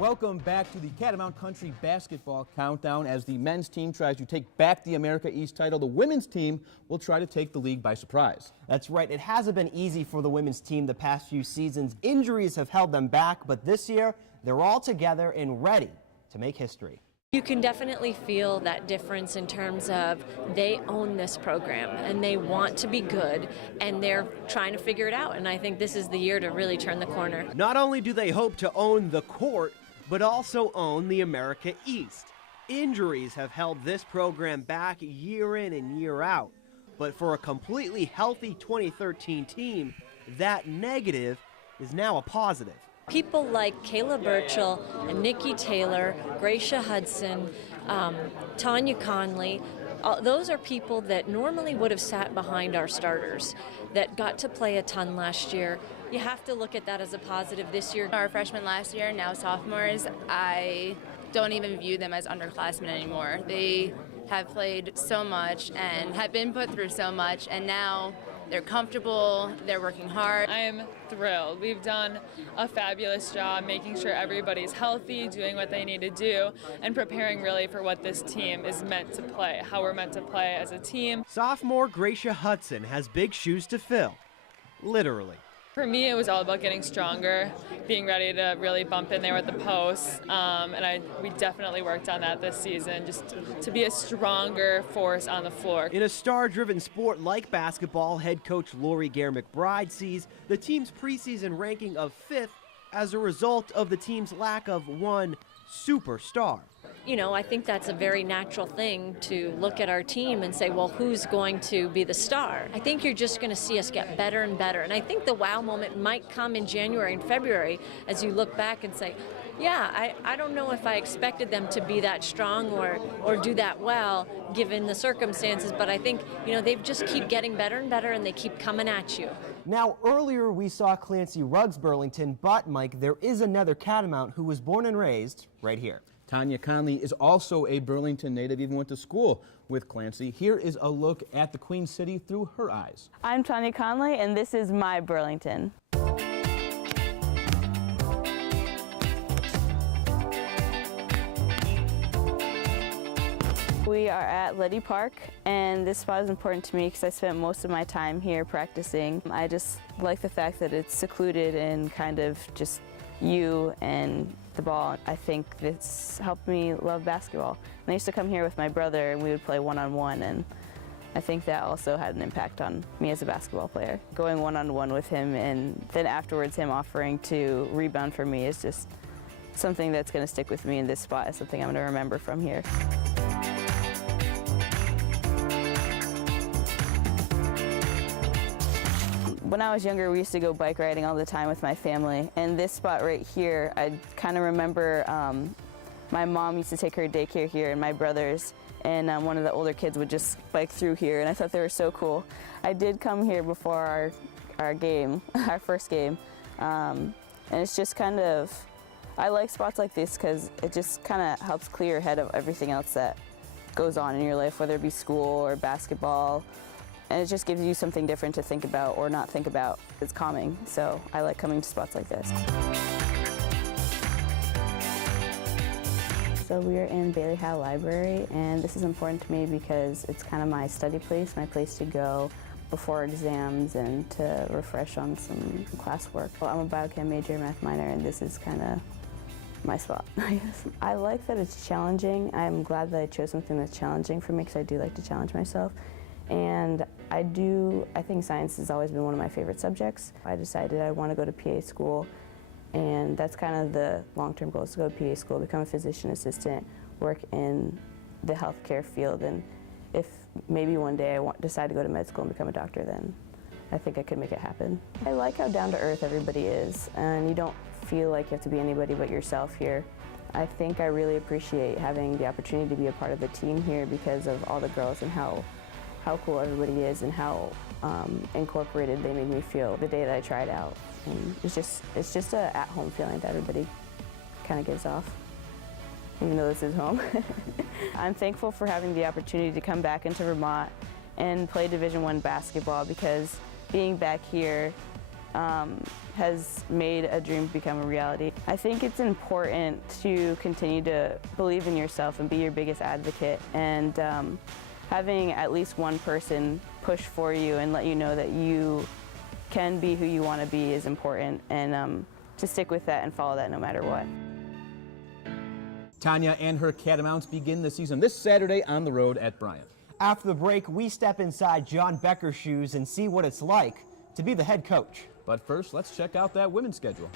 Welcome back to the Catamount Country Basketball Countdown. As the men's team tries to take back the America East title, the women's team will try to take the league by surprise. That's right. It hasn't been easy for the women's team the past few seasons. Injuries have held them back, but this year they're all together and ready to make history. You can definitely feel that difference in terms of they own this program and they want to be good and they're trying to figure it out. And I think this is the year to really turn the corner. Not only do they hope to own the court, but also own the America East. Injuries have held this program back year in and year out. But for a completely healthy 2013 team, that negative is now a positive. People like Kayla Burchell and Nikki Taylor, Gracia Hudson, Tonya Conley, those are people that normally would have sat behind our starters that got to play a ton last year. You have to look at that as a positive this year. Our freshmen last year, now sophomores, I don't even view them as underclassmen anymore. They have played so much and have been put through so much, and now they're comfortable, they're working hard. I am thrilled. We've done a fabulous job making sure everybody's healthy, doing what they need to do, and preparing really for what this team is meant to play, how we're meant to play as a team. Sophomore Gracia Hudson has big shoes to fill, literally. For me, it was all about getting stronger, being ready to really bump in there with the posts, and we definitely worked on that this season, just to be a stronger force on the floor. In a star-driven sport like basketball, head coach Lori Gare McBride sees the team's preseason ranking of 5th as a result of the team's lack of one superstar. You know, I think that's a very natural thing to look at our team and say, well, who's going to be the star? I think you're just going to see us get better and better. And I think the wow moment might come in January and February as you look back and say, yeah, I don't know if I expected them to be that strong or do that well given the circumstances, but I think, you know, they just keep getting better and better and they keep coming at you. Now, earlier we saw Clancy Ruggs Burlington, but Mike, there is another Catamount who was born and raised right here. Tonya Conley is also a Burlington native, even went to school with Clancy. Here is a look at the Queen City through her eyes. I'm Tonya Conley, and this is my Burlington. We are at Liddy Park, and this spot is important to me because I spent most of my time here practicing. I just like the fact that it's secluded and kind of just you and the ball. I think it's helped me love basketball. And I used to come here with my brother and we would play one-on-one, and I think that also had an impact on me as a basketball player. Going one-on-one with him and then afterwards him offering to rebound for me is just something that's going to stick with me in this spot. It's something I'm going to remember from here. When I was younger, we used to go bike riding all the time with my family, and this spot right here, I kind of remember my mom used to take her daycare here and my brothers, and one of the older kids would just bike through here, and I thought they were so cool. I did come here before our game, our first game, and it's just kind of, I like spots like this because it just kind of helps clear your head of everything else that goes on in your life, whether it be school or basketball. And it just gives you something different to think about or not think about. It's calming, so I like coming to spots like this. So we are in Bailey Howe Library, and this is important to me because it's kind of my study place, my place to go before exams and to refresh on some classwork. Well, I'm a biochem major, math minor, and this is kind of my spot, I guess. I like that it's challenging. I'm glad that I chose something that's challenging for me because I do like to challenge myself. And I think science has always been one of my favorite subjects. I decided I want to go to PA school, and that's kind of the long-term goal, is to go to PA school, become a physician assistant, work in the healthcare field, and if maybe one day I decide to go to med school and become a doctor, then I think I could make it happen. I like how down-to-earth everybody is, and you don't feel like you have to be anybody but yourself here. I think I really appreciate having the opportunity to be a part of the team here because of all the girls and how cool everybody is and how incorporated they made me feel the day that I tried out. And it's just a at-home feeling that everybody kind of gives off, even though this is home. I'm thankful for having the opportunity to come back into Vermont and play Division I basketball because being back here has made a dream become a reality. I think it's important to continue to believe in yourself and be your biggest advocate, and having at least one person push for you and let you know that you can be who you want to be is important, and to stick with that and follow that no matter what. Tonya and her Catamounts begin the season this Saturday on the road at Bryant. After the break, we step inside John Becker's shoes and see what it's like to be the head coach. But first, let's check out that women's schedule.